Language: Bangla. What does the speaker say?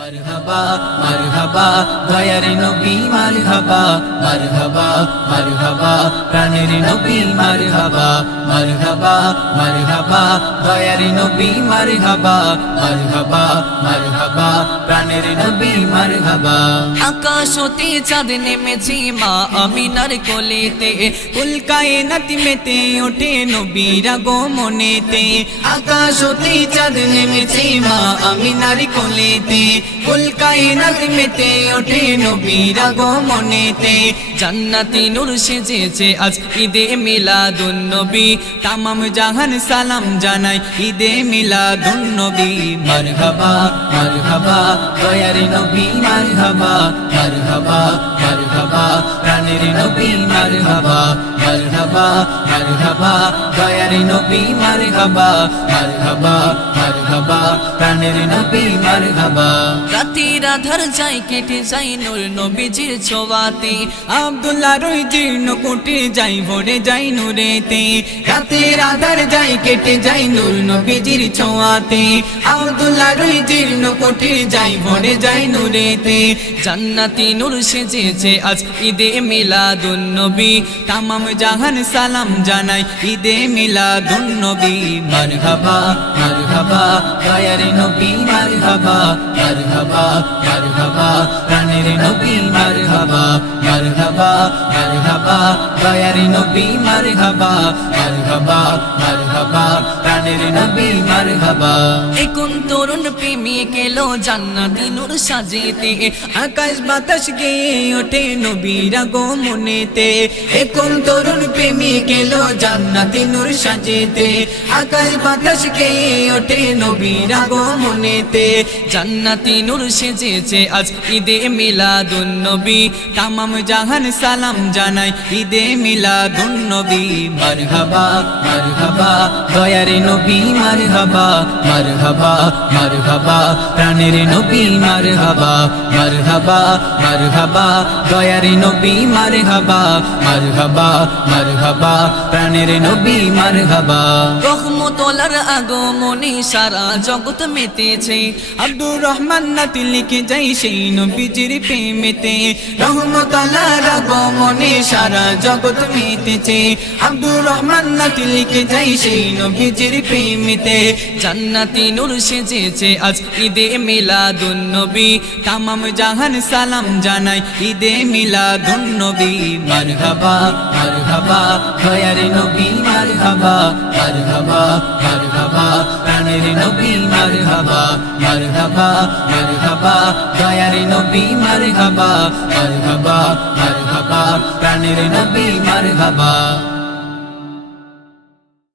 মারহাবা মারহাবা দয়ার নবী মারহাবা মারহাবা মারহাবা প্রাণের নবী মারহাবা মারহাবা মারহাবা দয়ার নবী মারহাবা মারহাবা মারহাবা প্রাণের নবী মারহাবা। আকাশ হতে চাঁদ নেমেছে মা আমিনার কোলেতে, কুল কায়নাত মেতে ওঠে নবীর আগমনেতে। আকাশ হতে চাঁদ নেমেছে মা আমিনার কোলেতে, কুল কায়নাত মেতে ওঠে নবীর আগমনেতে। জান্নাতি নূর সেজেছে আজ ঈদে মিলাদুন নবী, তামাম জাহান সালাম জানাই ঈদে মিলাদুন নবী। মারহাবা মারহাবা দয়ার নবী মারহাবা মারহাবা মারহাবা প্রাণের নবী মারহাবা মারহাবা মারহাবা দয়ার নবী মারহাবা মারহাবা মারহাবা প্রাণের নবী মারহাবা। রাতের আধার যাই কেটে যাই নূর নবীজির ছোঁয়াতে, আব্দুল্লাহ রই জীর্ণ কোটে যাই ভরে যাই নূরেতে। রাতের আধার যাই কেটে যাই নূর নবীজির ছোঁয়াতে, আব্দুল্লাহ রই জীর্ণ কোটে যাই ভরে যাই নূরেতে। জান্নাতি নূর সেজেছে আজ ঈদে মিলাদুন নবী, তামাম জাহান সালাম জানাই ঈদে মিলাদুন নবী। মারহাবা মারহাবা দয়ার নবী মারহাবা মারহাবা মারহাবা প্রাণের নবী মারহাবা মারহাবা মারহাবা দয়ার নবী মারহাবা মারহাবা মারহাবা প্রাণের নবী মারহাবা। এখন তরুণ প্রেমিক এলো জান্নাতি নূর সাজিতে, আকাশ বাতাস গেয়ে ওঠে নবীর আগমনেতে। এখন তরুণ প্রেমিক এলো জান্নাতি নূর সাজিতে, আকাশ বাতাস গেয়ে ওঠে নবীর আগমনেতে। জান্নাতি নূর সেজেছে আজ ঈদে মিলাদুন নবী, তামাম জাহান সালাম জানাই ঈদে মিলাদুন নবী। মারহাবা মারহাবা দয়ার নবী মারহাবা মারহাবা মারহাবা প্রাণের নবী মারহাবা মারহাবা মারহাবা দয়ার নবী মারহাবা মারহাবা মারহাবা প্রাণের নবী মারহাবা। রহমতুল্লাহর আগমনে সারা জগৎ মেতেছে, আব্দুর রহমান নাতি লিখে যাই সেই নবীজির প্রেমেতে। রহমতুল্লাহর আগমনে সারা জগৎ মেতেছে, আব্দুর রহমান নাতি লিখে যাই সেই নবীজির প্রেমেতে। জান্নাতি নূর সেজেছে আজ ঈদে মিলাদুন নবী, তামাম জাহান সালাম জানাই ঈদে মিলাদুন নবী। মারহাবা মারহাবা দয়ার নবী মারহাবা মারহাবা মারহাবা প্রাণের নবী মারহাবা মারহাবা মারহাবা দয়ার নবী মারহাবা মারহাবা মারহাবা প্রাণের নবী মারহাবা।